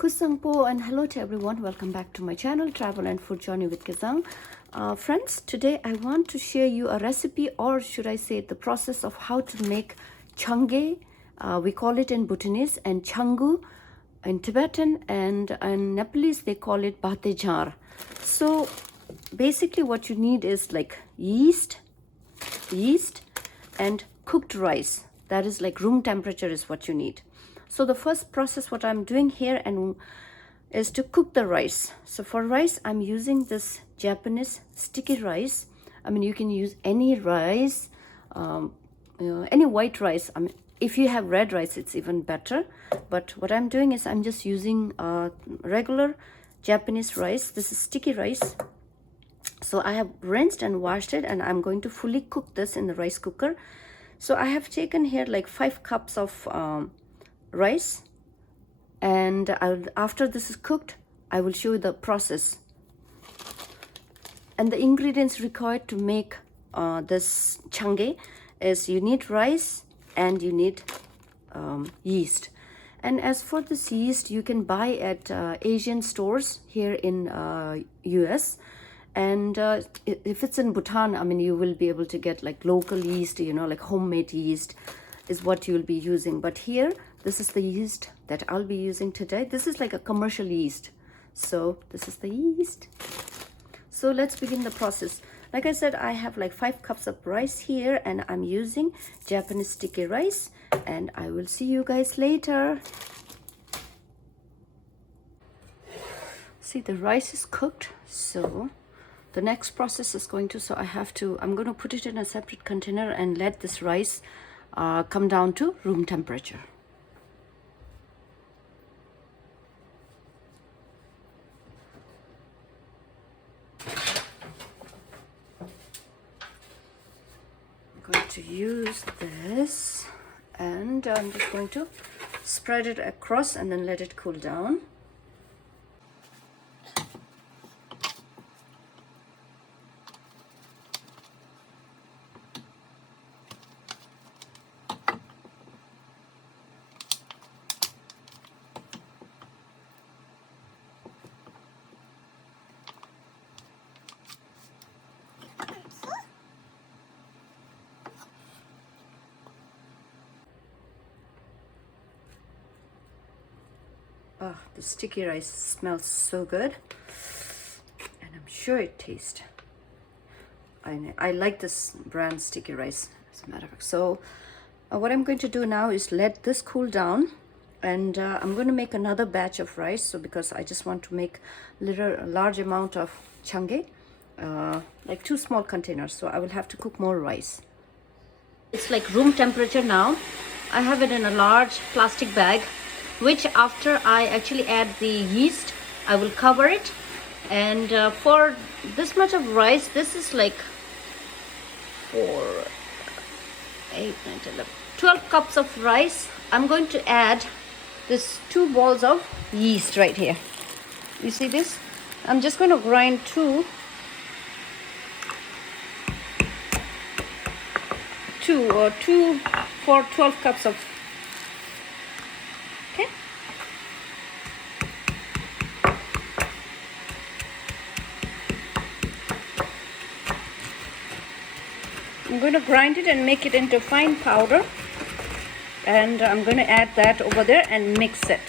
Kusangpo and hello to everyone. Welcome back to my channel, Travel and Food Journey with Kazang. Friends, today I want to share you a recipe, or should I say the process of how to make Changke. We call it in Bhutanese, and Changu in Tibetan, and in Nepalese they call it Jaar. So basically what you need is like yeast and cooked rice. That is like room temperature is what you need. So the first process what I'm doing here and is to cook the rice. So for rice I'm using this Japanese sticky rice. I mean, you can use any rice, any white rice. I mean, if you have red rice it's even better, but what I'm doing is I'm just using regular Japanese rice. This is sticky rice. So I have rinsed and washed it, and I'm going to fully cook this in the rice cooker. So I have taken here like 5 cups of rice, and after this is cooked I will show you the process and the ingredients required to make this Changke. Is you need rice and you need yeast. And as for this yeast, you can buy at Asian stores here in US, and if it's in Bhutan, I mean, you will be able to get like local yeast, you know, like homemade yeast is what you'll be using. But here, this is the yeast that I'll be using today. This is like a commercial yeast. So this is the yeast. So let's begin the process. Like I said, I have like 5 cups of rice here, and I'm using Japanese sticky rice, and I will see you guys later. See, the rice is cooked. So the next process is going to, I'm going to put it in a separate container and let this rice come down to room temperature. I'm going to use this, and I'm just going to spread it across and then let it cool down. Oh, the sticky rice smells so good, and I'm sure it tastes. I like this brand sticky rice, as a matter of fact. So what I'm going to do now is let this cool down, and I'm going to make another batch of rice. So because I just want to make a large amount of Changke, like 2 small containers, so I will have to cook more rice. It's like room temperature now. I have it in a large plastic bag, which after I actually add the yeast, I will cover it. And for this much of rice, this is like 4, 8, 9, 10, 11, 12 cups of rice. I'm going to add this 2 balls of yeast right here. You see this? I'm just going to grind 2 for 12 cups of. Okay. I'm going to grind it and make it into fine powder, and I'm going to add that over there and mix it.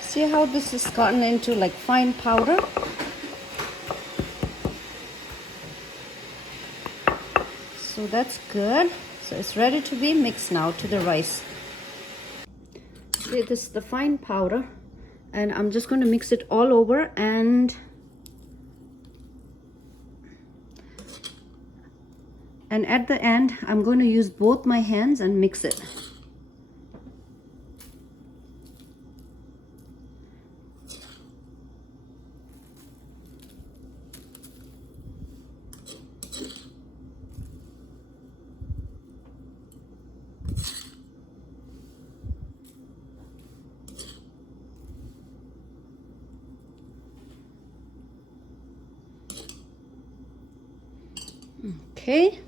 See how this is gotten into like fine powder? So that's good. So it's ready to be mixed now to the rice. See, this is the fine powder, and I'm just going to mix it all over, and at the end I'm going to use both my hands and mix it. Okay.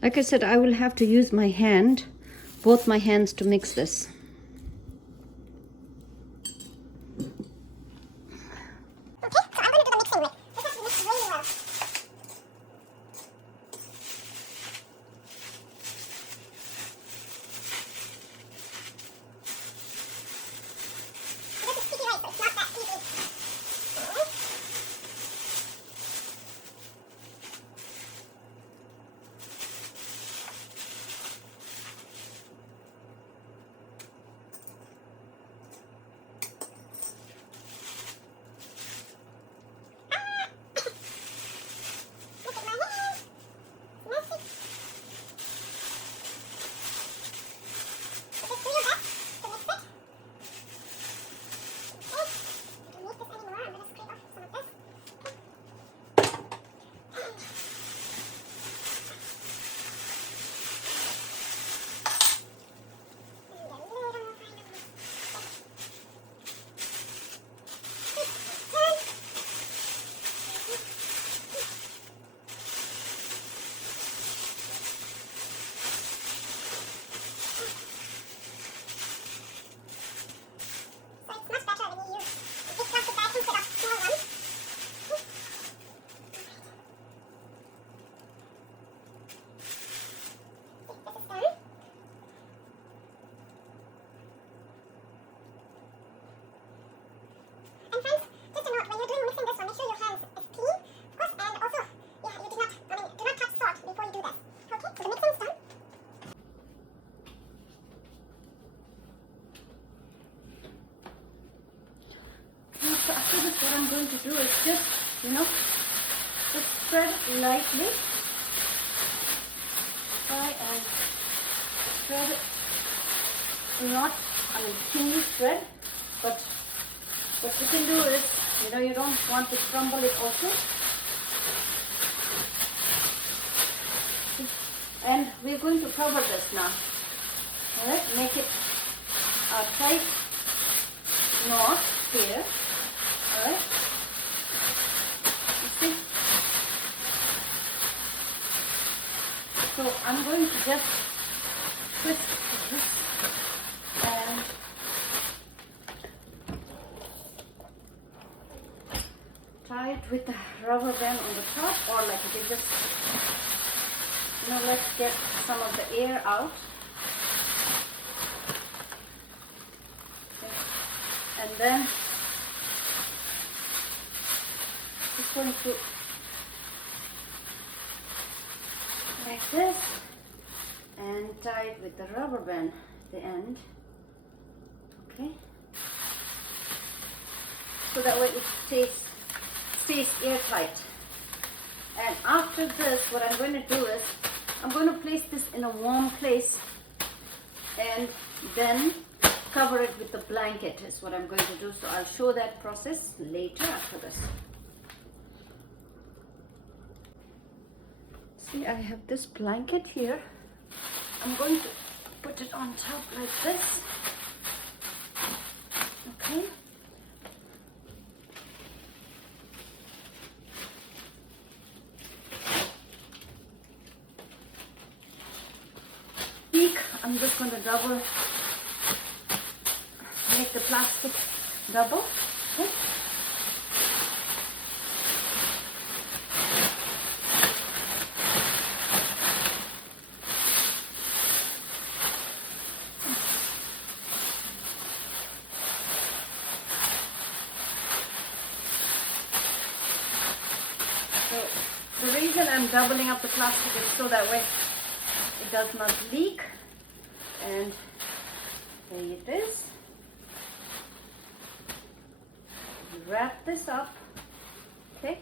Like I said, I will have to use my hand, both my hands, to mix this. So after this, what I'm going to do is just, just spread it lightly. Try and spread it, not, thinly spread, but what you can do is, you don't want to crumble it also. And we're going to cover this now. Alright, make it a tight knot here. Alright, you see? So I'm going to just twist this and tie it with the rubber band on the top, or like you can just, let's get some of the air out. Okay. And then just going to like this and tie it with the rubber band at the end. Okay, so that way it stays airtight. And after this, what I'm going to do is I'm going to place this in a warm place and then cover it with the blanket is what I'm going to do. So I'll show that process later after this. See, I have this blanket here. I'm going to put it on top like this. Okay. I'm just going to make the plastic double. Okay. So the reason I'm doubling up the plastic is so that way it does not leak. And there it is. Wrap this up, okay?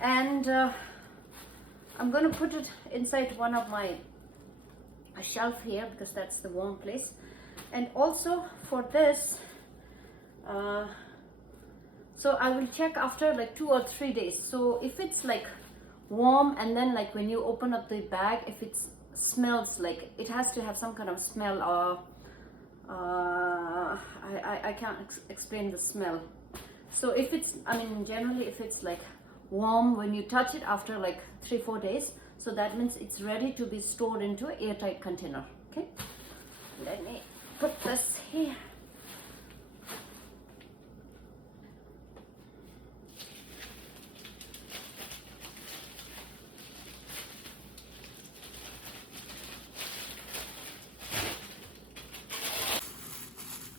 And I'm going to put it inside one of my shelf here because that's the warm place. And also for this, so I will check after like 2 or 3 days. So if it's like warm and then like when you open up the bag, if it smells like, it has to have some kind of smell, or I can't explain the smell. So if it's, generally if it's like warm when you touch it after like 3-4 days. So that means it's ready to be stored into an airtight container. Okay, let me put this here.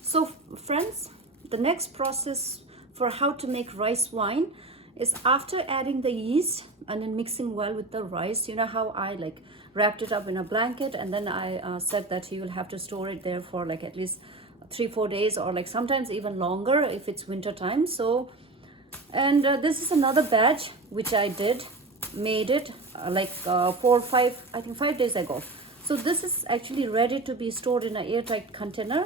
So friends, the next process for how to make rice wine is after adding the yeast and then mixing well with the rice. You know how I like wrapped it up in a blanket, and then I said that you will have to store it there for like at least 3-4 days, or like sometimes even longer if it's winter time. So, and this is another batch which I made it like 4 or 5, I think 5 days ago. So this is actually ready to be stored in an airtight container.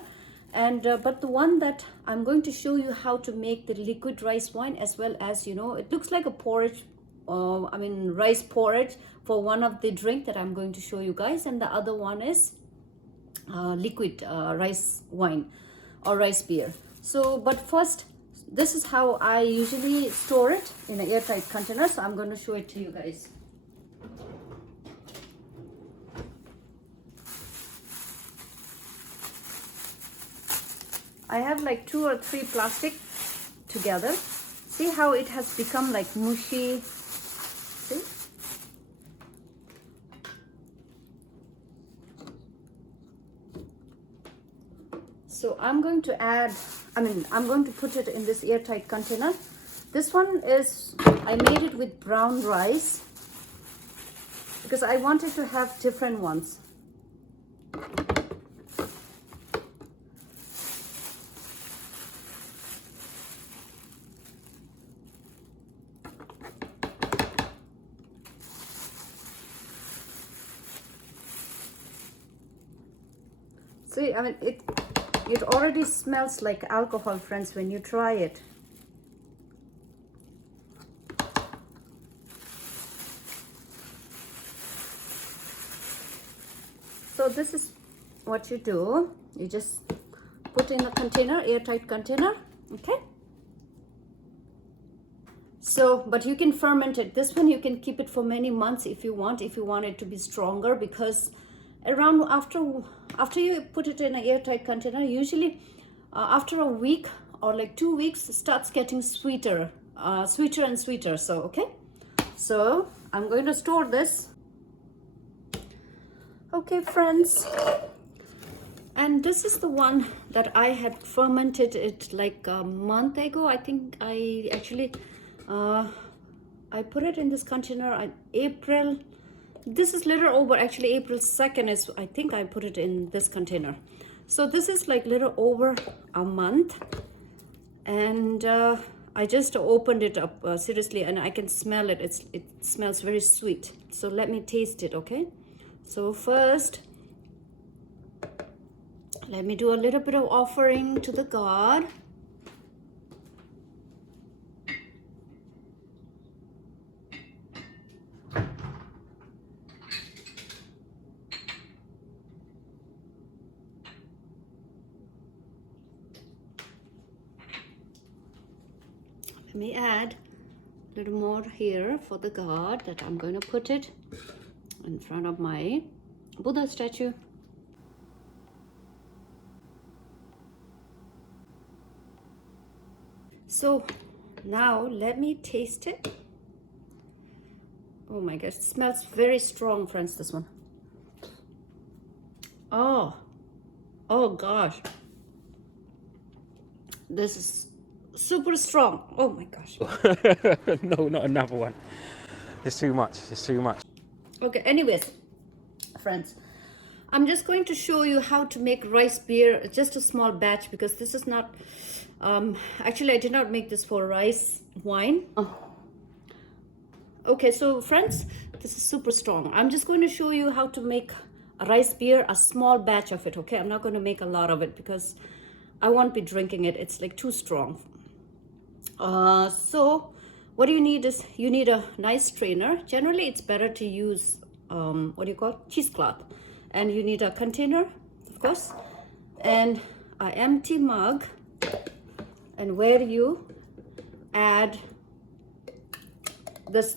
And but the one that I'm going to show you how to make the liquid rice wine, as well as, you know, it looks like a porridge, rice porridge for one of the drink that I'm going to show you guys, and the other one is liquid rice wine or rice beer. So but first, this is how I usually store it in an airtight container, so I'm going to show it to you guys. I have like 2 or 3 plastic together. See how it has become like mushy. See? So I'm going to add, I'm going to put it in this airtight container. This one is, I made it with brown rice because I wanted to have different ones. See, it already smells like alcohol, friends, when you try it. So this is what you do. You just put in a container, airtight container, okay? So, but you can ferment it. This one you can keep it for many months if you want it to be stronger, because around after you put it in an airtight container, usually after a week or like 2 weeks, it starts getting sweeter and sweeter. So okay, so I'm going to store this. Okay friends, and this is the one that I had fermented it like a month ago. I think I actually I put it in this container in April. This is little over, actually April 2nd is, I think I put it in this container. So this is like little over a month, and I just opened it up seriously, and I can smell it. It smells very sweet. So let me taste it, okay? So first, let me do a little bit of offering to the God. Let me add a little more here for the God, that I'm going to put it in front of my Buddha statue. So now let me taste it. Oh my gosh, it smells very strong, friends, this one. Oh gosh. This is super strong. Oh my gosh. No, not another one. It's too much. It's too much. Okay, anyways, friends, I'm just going to show you how to make rice beer, just a small batch, because this is not, actually I did not make this for rice wine. Okay, so friends, this is super strong. I'm just going to show you how to make a rice beer, a small batch of it, okay? I'm not going to make a lot of it because I won't be drinking it. It's like too strong. So what you need is, you need a nice strainer. Generally it's better to use cheesecloth, and you need a container, of course, and an empty mug, and where you add this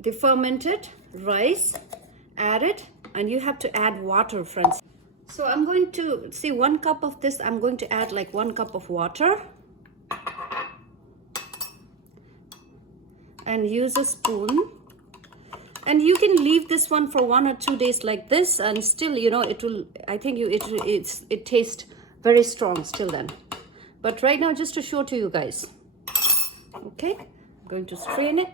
the fermented rice, add it, and you have to add water, friends. So I'm going to see 1 cup of this. I'm going to add like 1 cup of water and use a spoon. And you can leave this one for 1 or 2 days like this, and still, you know, it will, I think it tastes very strong still then. But right now, just to show to you guys. Okay, I'm going to strain it.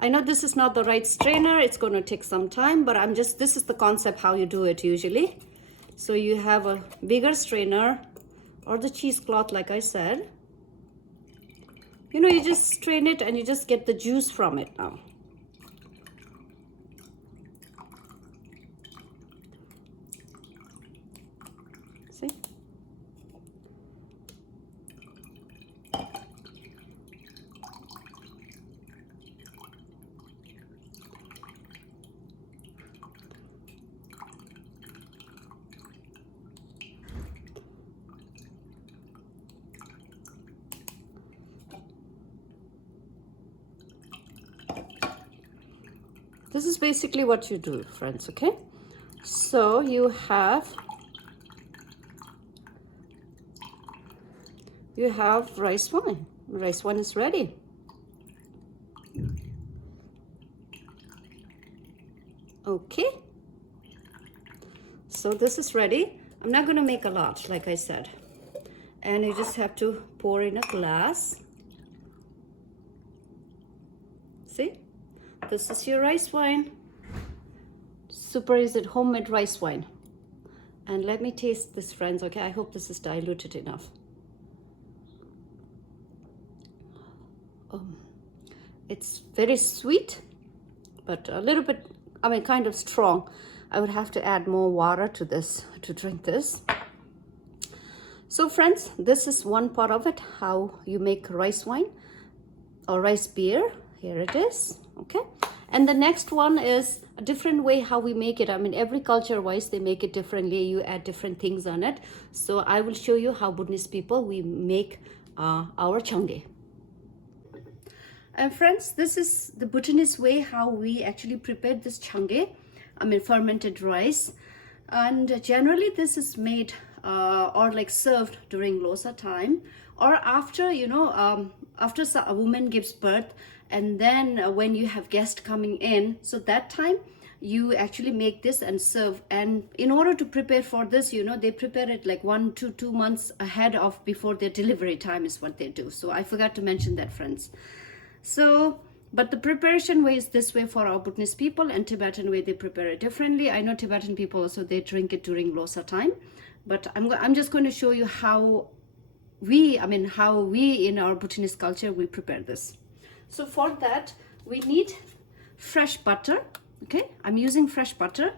I know this is not the right strainer, it's going to take some time, but this is the concept how you do it usually. So you have a bigger strainer or the cheesecloth, like I said. You know, you just strain it and you just get the juice from it now. See? This is basically what you do, friends, okay? So you have rice wine. Rice wine is ready. Okay. So this is ready. I'm not going to make a lot, like I said. And you just have to pour in a glass. See? This is your rice wine. Super easy homemade rice wine. And let me taste this, friends, okay? I hope this is diluted enough. It's very sweet, but a little bit, I mean, kind of strong. I would have to add more water to this to drink this. So friends, this is one part of it, how you make rice wine or rice beer. Here it is, okay? And the next one is a different way how we make it. I mean, every culture wise, they make it differently. You add different things on it. So I will show you how Buddhist people, we make our Changke. And friends, this is the Bhutanese way how we actually prepared this Changke. I mean, fermented rice. And generally this is made or like served during Losa time, or after, you know, after a woman gives birth, and then when you have guests coming in, so that time you actually make this and serve. And in order to prepare for this, you know, they prepare it like 1 to 2 months ahead of before their delivery time is what they do. So I forgot to mention that, friends. So, but the preparation way is this way for our Bhutanese people, and Tibetan way they prepare it differently. I know Tibetan people also, they drink it during Losa time, but I'm just going to show you how we in our Bhutanese culture, we prepare this. So for that, we need fresh butter, okay? I'm using fresh butter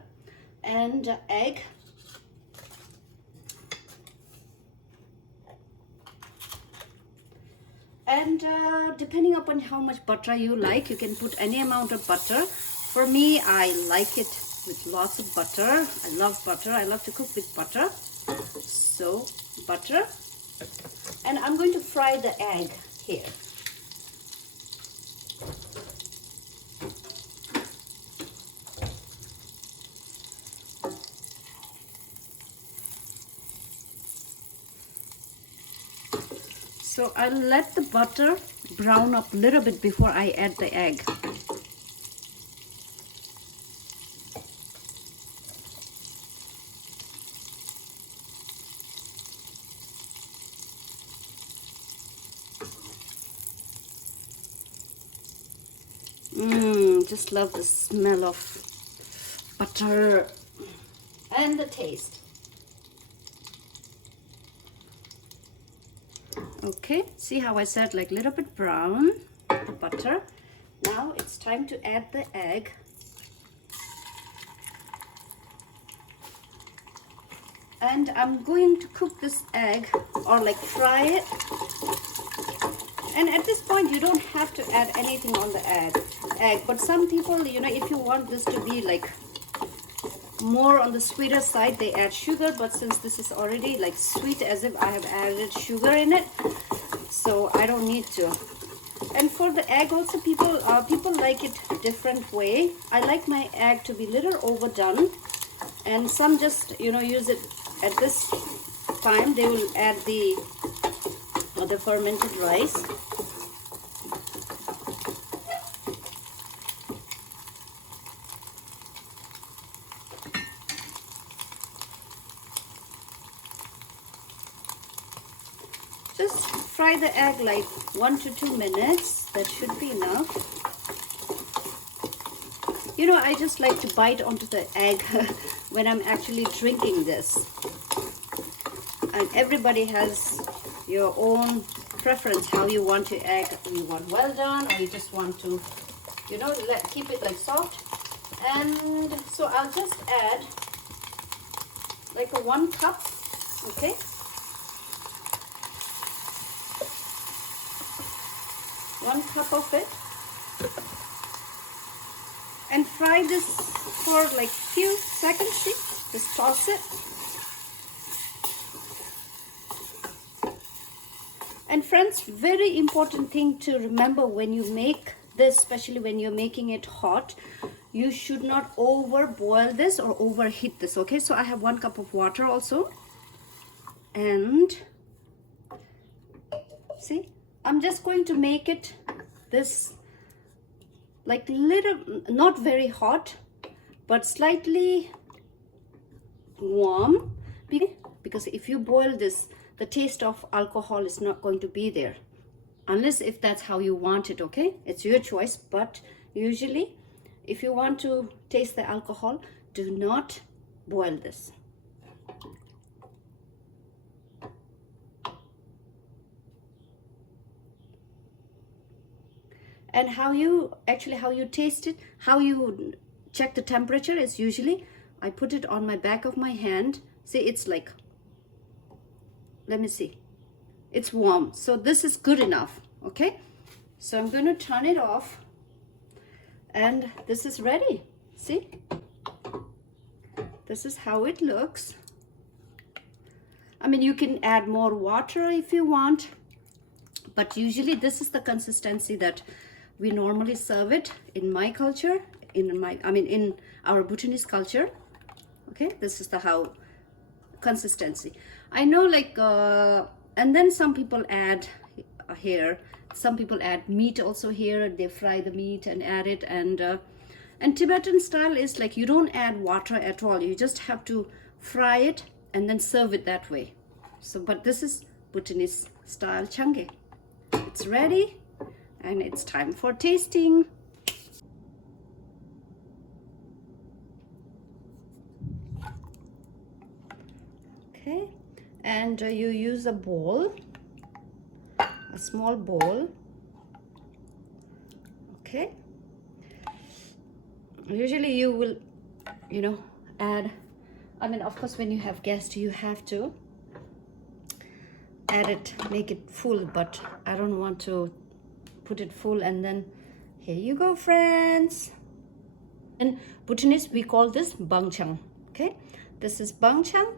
and egg. And depending upon how much butter you like, you can put any amount of butter. For me, I like it with lots of butter. I love butter. I love to cook with butter. So, butter. And I'm going to fry the egg here. So I'll let the butter brown up a little bit before I add the egg. Just love the smell of butter and the taste. Okay, see how I said like a little bit brown, the butter. Now it's time to add the egg. And I'm going to cook this egg or like fry it. And at this point, you don't have to add anything on the egg. But some people, you know, if you want this to be like more on the sweeter side, they add sugar. But since this is already like sweet, as if I have added sugar in it, so I don't need to. And for the egg also, people like it different way. I like my egg to be little overdone, and some just, you know, use it at this time. They will add the fermented rice. Just fry the egg like 1 to 2 minutes. That should be enough. You know, I just like to bite onto the egg when I'm actually drinking this. And everybody has your own preference how you want your egg. You want well done, or you just want to, you know, keep it like soft. And so I'll just add like a 1 cup, okay? 1 cup of it, and fry this for like few seconds. See, just toss it. And friends, very important thing to remember when you make this, especially when you're making it hot, you should not over boil this or overheat this. Okay, so I have 1 cup of water also, and see, I'm just going to make it this like little, not very hot, but slightly warm, because if you boil this, the taste of alcohol is not going to be there, unless if that's how you want it. Okay, it's your choice, but usually if you want to taste the alcohol, do not boil this. And how you taste it, how you check the temperature is usually I put it on my back of my hand. See, it's like, let me see, it's warm, so this is good enough. Okay, so I'm going to turn it off, and this is ready. See, this is how it looks. I mean, you can add more water if you want, but usually this is the consistency that we normally serve it in my culture, in our Bhutanese culture. Okay, this is the how consistency. I know, like, and then some people add here, some people add meat also here. They fry the meat and add it, and Tibetan style is like you don't add water at all. You just have to fry it and then serve it that way. So, but this is Bhutanese style Changke. It's ready, and it's time for tasting. Okay, and you use a bowl, a small bowl. Okay, usually you will, you know, add, I mean, of course when you have guests you have to add it, make it full, but I don't want to put it full. And then here you go, friends. In Bhutanese we call this bangchang. Okay, this is bangchang,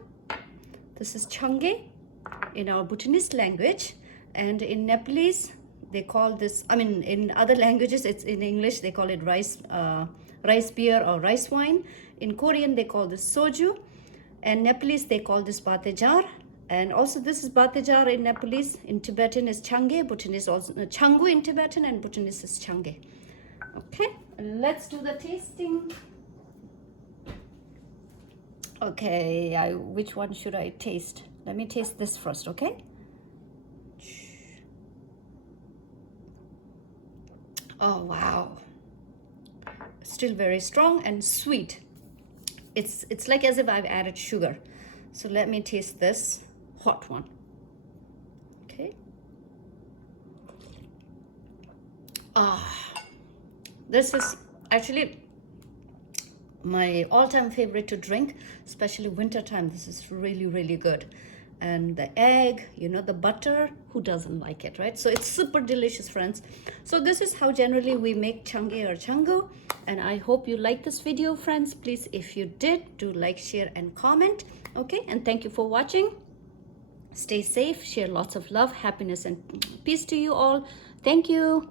this is Changke in our Bhutanese language, and in Nepalese they call this, I mean in other languages, it's in English they call it rice beer or rice wine. In Korean they call this Soju, and Nepalese they call this Jaar. And also this is Jaar in Nepalese. In Tibetan is Changke, Bhutanese also Changu in Tibetan, and Bhutanese is Changke. Okay, let's do the tasting. Okay, which one should I taste? Let me taste this first, okay? Oh wow, still very strong and sweet. It's like as if I've added sugar. So let me taste this hot one. Okay. This is actually my all-time favorite to drink, especially winter time. This is really good. And the egg, you know, the butter, who doesn't like it, right? So it's super delicious, friends. So this is how generally we make Changke or Changu, and I hope you like this video, friends. Please, if you did, do like, share and comment. Okay, and thank you for watching. Stay safe, share lots of love, happiness, and peace to you all. Thank you.